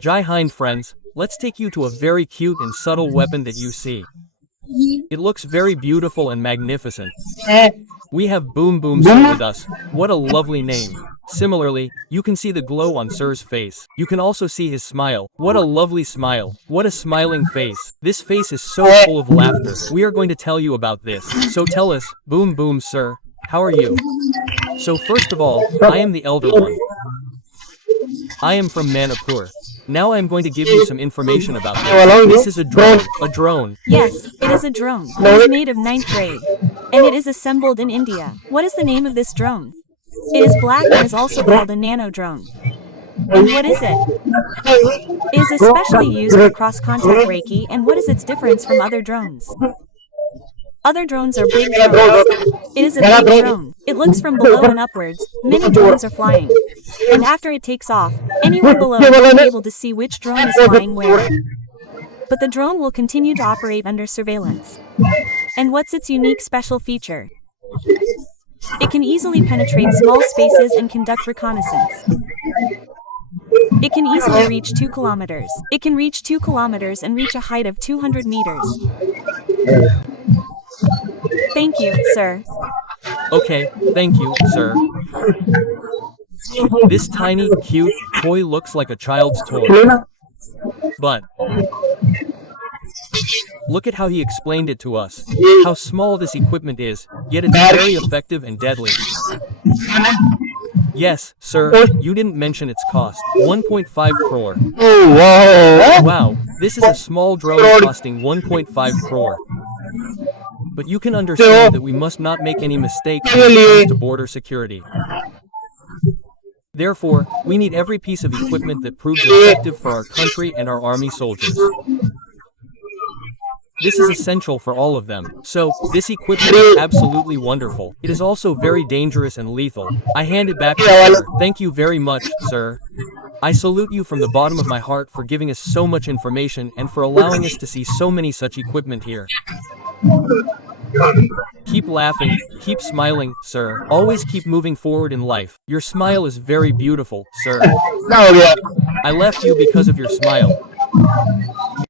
Jai Hind friends, let's take you to a very cute and subtle weapon that you see. It looks very beautiful and magnificent. We have Boom Boom Sir with us. What a lovely name. Similarly, you can see the glow on Sir's face. You can also see his smile. What a lovely smile. What a smiling face. This face is so full of laughter. We are going to tell you about this. So tell us, Boom Boom Sir, how are you? So first of all, I am the elder one. I am from Manipur. Now I am going to give you some information about this. This is a drone. A drone. Yes, it is a drone. It is made of 9th grade. And it is assembled in India. What is the name of this drone? It is black and is also called a nano drone. And what is it? It is especially used for cross-contact Reiki, and what is its difference from other drones? Other drones are big drones. It is a big drone. It looks from below and upwards. Many drones are flying. And after it takes off, anyone below will be able to see which drone is flying where. But the drone will continue to operate under surveillance. And what's its unique special feature? It can easily penetrate small spaces and conduct reconnaissance. It can easily reach 2 kilometers. It can reach 2 kilometers and reach a height of 200 meters. Thank you, sir. Okay, thank you, sir. This tiny, cute toy looks like a child's toy. But look at how he explained it to us. How small this equipment is, yet it's very effective and deadly. Yes, sir, you didn't mention its cost. 1.5 crore. Wow, this is a small drone costing 1.5 crore. But you can understand that we must not make any mistakes when it comes to border security. Therefore, we need every piece of equipment that proves effective for our country and our army soldiers. This is essential for all of them. So, this equipment is absolutely wonderful. It is also very dangerous and lethal. I hand it back to you, sir. Thank you very much, sir. I salute you from the bottom of my heart for giving us so much information and for allowing us to see so many such equipment here. Keep laughing, keep smiling, sir. Always keep moving forward in life. Your smile is very beautiful, sir. I left you because of your smile.